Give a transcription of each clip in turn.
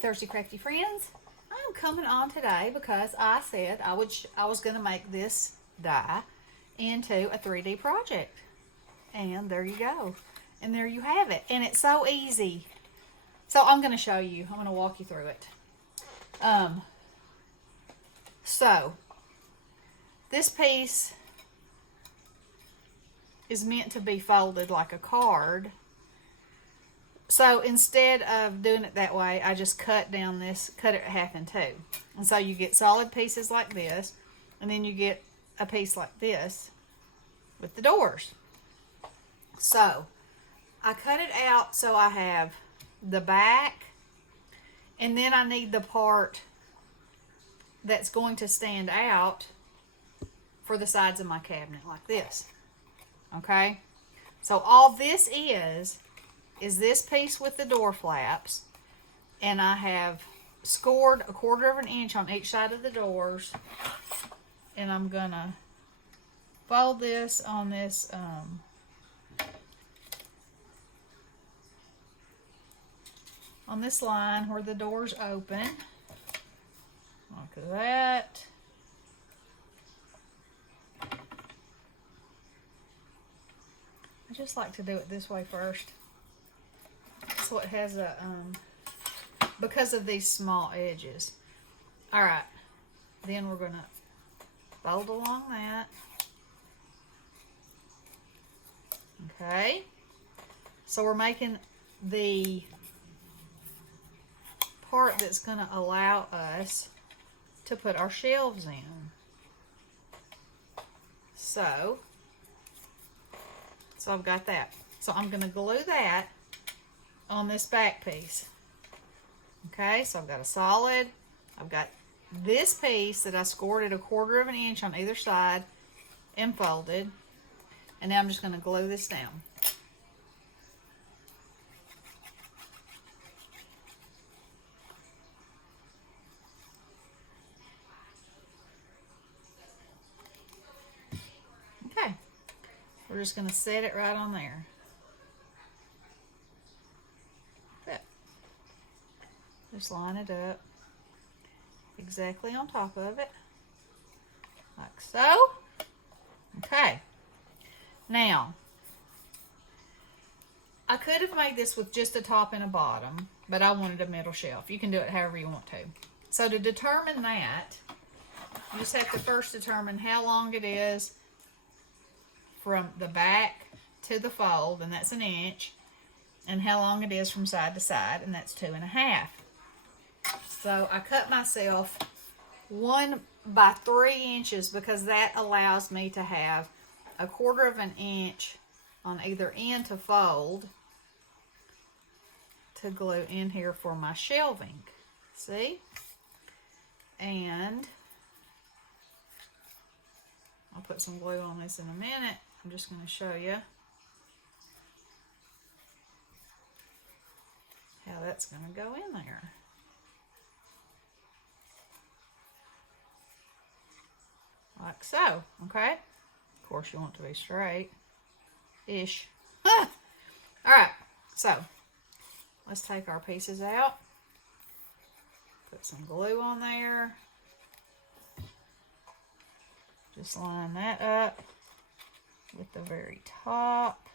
Thirsty Crafty friends. I'm coming on today because I said I was going to make this die into a 3D project. And there you go. And there you have it. And it's so easy. So I'm going to show you. I'm going to walk you through it. So this piece is meant to be folded like a card. So instead of doing it that way, I just cut it half in two. And so you get solid pieces like this, and then you get a piece like this with the doors. So I cut it out so I have the back, and then I need the part that's going to stand out for the sides of my cabinet like this. Okay? So all this is this piece with the door flaps, and I have scored 1/4 of an inch on each side of the doors, and I'm gonna fold this on this line where the doors open, like that. I just like to do it this way first. So it has a, because of these small edges. Alright, then we're going to fold along that. Okay, so we're making the part that's going to allow us to put our shelves in. So I've got that. So I'm going to glue that on this back piece. Okay, so I've got a solid, I've got this piece that I scored at 1/4 of an inch on either side and folded, and now I'm just going to glue this down. Okay, we're just going to set it right on there. Just line it up exactly on top of it, like so. Okay, now I could have made this with just a top and a bottom, but I wanted a middle shelf. You can do it however you want to. So to determine that, you just have to first determine how long it is from the back to the fold, and that's 1 inch, and how long it is from side to side, and that's 2.5. So I cut myself 1 by 3 inches because that allows me to have 1/4 of an inch on either end to fold to glue in here for my shelving. See? And I'll put some glue on this in a minute. I'm just going to show you how that's going to go in there. Like so, okay? Of course, you want it to be straight-ish. Alright, so let's take our pieces out. Put some glue on there. Just line that up with the very top.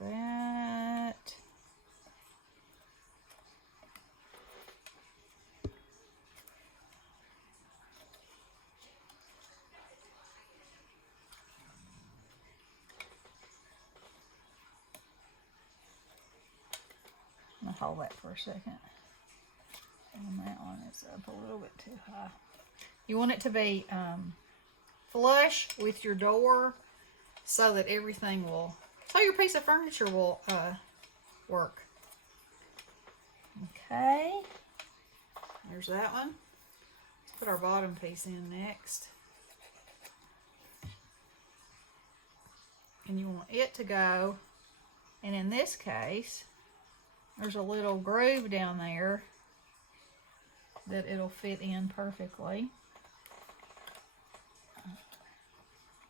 Like that. I'm going to hold that for a second. And that one is up a little bit too high. You want it to be flush with your door so that everything will, so your piece of furniture will work. Okay. There's that one. Let's put our bottom piece in next. And you want it to go, and in this case, there's a little groove down there that it'll fit in perfectly.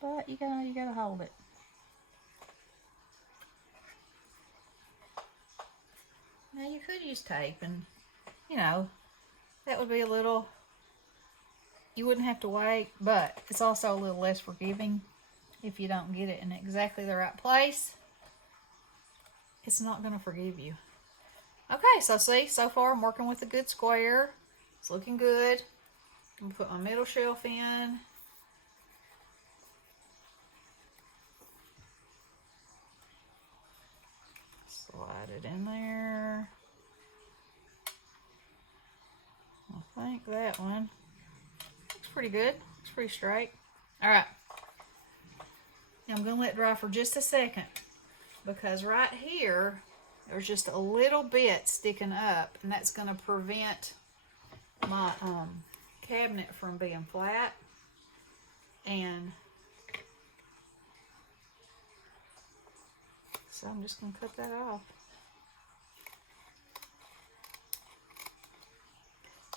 But you gotta hold it. could use tape, and you know, that would be a little, you wouldn't have to wait, but it's also a little less forgiving if you don't get it in exactly the right place. It's not going to forgive you. Okay, so see, so far I'm working with a good square. It's looking good. I'm going to put my middle shelf in. Slide it in there. I think that one looks pretty good. Looks pretty straight. All right. Now I'm going to let it dry for just a second, because right here there's just a little bit sticking up, and that's going to prevent my cabinet from being flat. And so I'm just going to cut that off.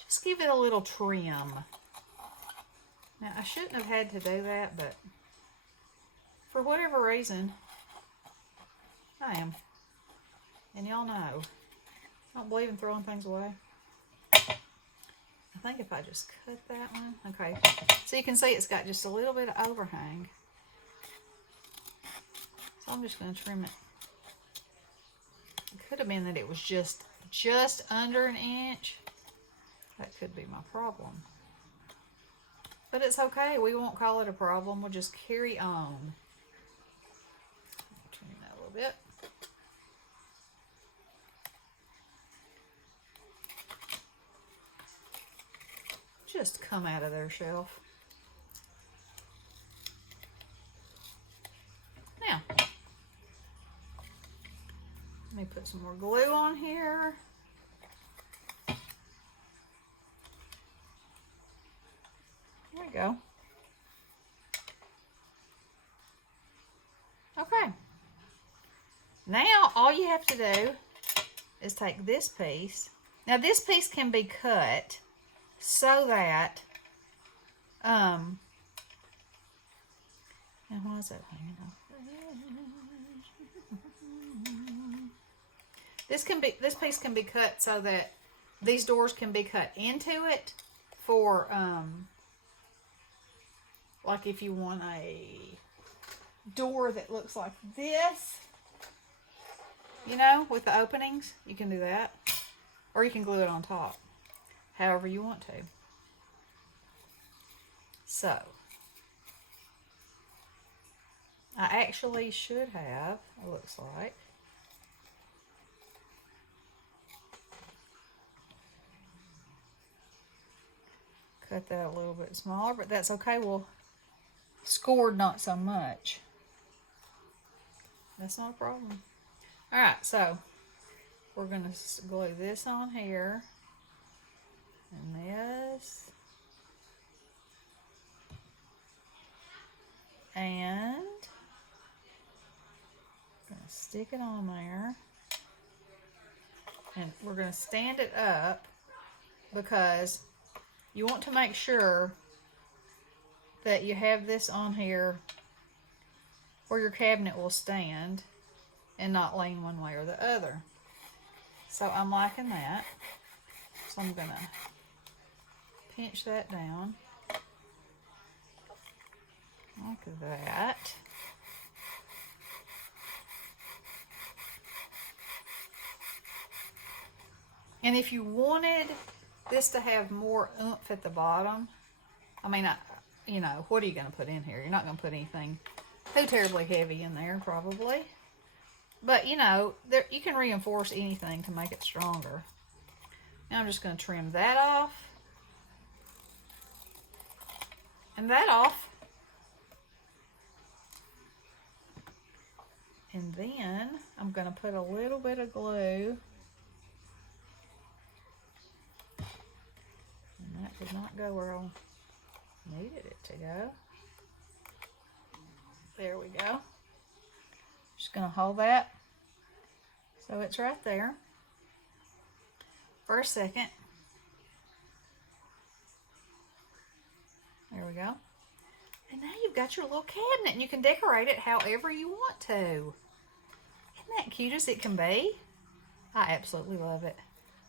Just give it a little trim. Now, I shouldn't have had to do that, but for whatever reason, I am. And y'all know, I don't believe in throwing things away. I think if I just cut that one, okay. So you can see it's got just a little bit of overhang. So I'm just going to trim it. It could have been that it was just under an inch. That could be my problem. But it's okay. We won't call it a problem. We'll just carry on. Trim that a little bit. Just come out of their shelf. Now, let me put some more glue on here. There we go. Okay. Now, all you have to do is take this piece. Now, this piece can be cut so that, and why is that hanging off? This piece can be cut so that these doors can be cut into it for, like if you want a door that looks like this, you know, with the openings, you can do that. Or you can glue it on top, however you want to. So, I actually should have, it looks like, cut that a little bit smaller, but that's okay. We'll scored not so much. That's not a problem. All right, so we're going to glue this on here and this, and I'm going to stick it on there, and we're going to stand it up because you want to make sure that you have this on here where your cabinet will stand and not lean one way or the other. So I'm liking that. So I'm going to pinch that down like that. And if you wanted this to have more oomph at the bottom, I mean, you know, what are you going to put in here? You're not going to put anything too terribly heavy in there, probably. But, you know, you can reinforce anything to make it stronger. Now I'm just going to trim that off. And that off. And then I'm going to put a little bit of glue. And that did not go where I needed it to go. There we go. Just going to hold that so it's right there for a second. There we go. And now you've got your little cabinet, and you can decorate it however you want to. Isn't that cute as it can be? I absolutely love it.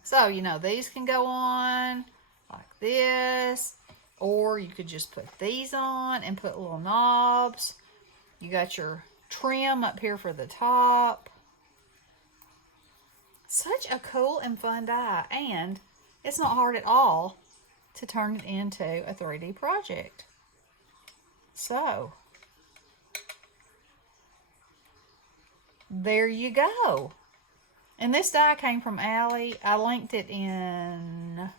So, you know, these can go on like this, or you could just put these on and put little knobs. You got your trim up here for the top. Such a cool and fun die, and it's not hard at all to turn it into a 3D project. So, there you go. And this die came from Allie. I linked it in...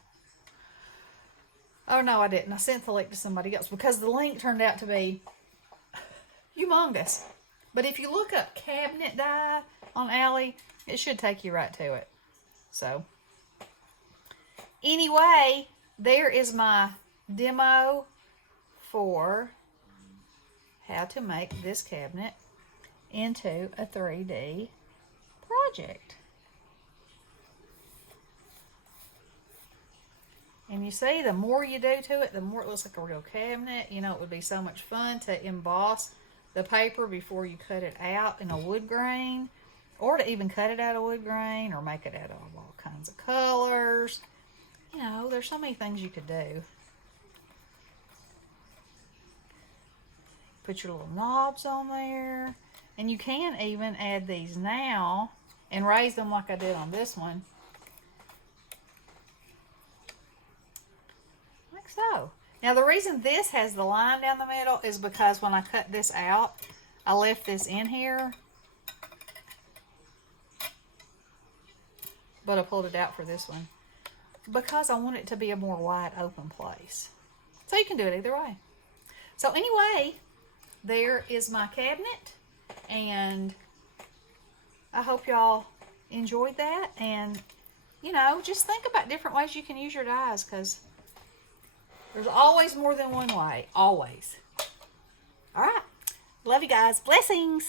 Oh, no, I didn't. I sent the link to somebody else because the link turned out to be humongous. But if you look up cabinet die on Allie, it should take you right to it. So, anyway, there is my demo for how to make this cabinet into a 3D project. And you see, the more you do to it, the more it looks like a real cabinet. You know, it would be so much fun to emboss the paper before you cut it out in a wood grain, or to even cut it out of wood grain, or make it out of all kinds of colors. You know, there's so many things you could do. Put your little knobs on there. And you can even add these now and raise them like I did on this one. Like so. Now the reason this has the line down the middle is because when I cut this out, I left this in here. But I pulled it out for this one because I want it to be a more wide open place. So you can do it either way. So anyway, there is my cabinet, and I hope y'all enjoyed that. And, you know, just think about different ways you can use your dies, because there's always more than one way. Always. All right. Love you guys. Blessings.